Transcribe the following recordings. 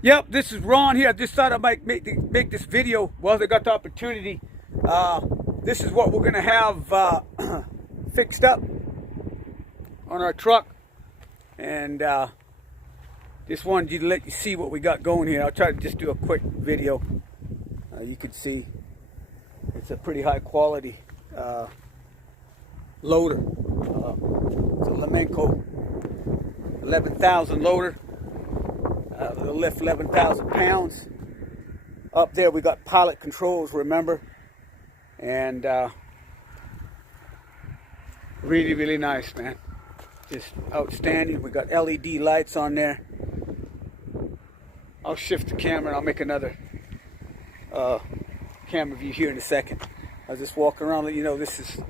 Yep, this is Ron here. I just thought I might make this video while I got the opportunity. This is what we're going to have fixed up on our truck. And just wanted to let you see what we got going here. I'll try to just do a quick video. You can see it's a pretty high quality loader. It's a Lamenco 11,000 loader. It'll lift 11,000 pounds. Up there we got pilot controls, remember? And really nice, man. Just outstanding. We got LED lights on there. I'll shift the camera and I'll make another camera view here in a second. I'll just walk around and let you know this is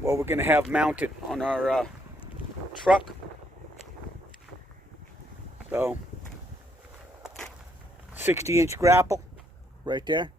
what we're going to have mounted on our truck. So 60-inch grapple right there.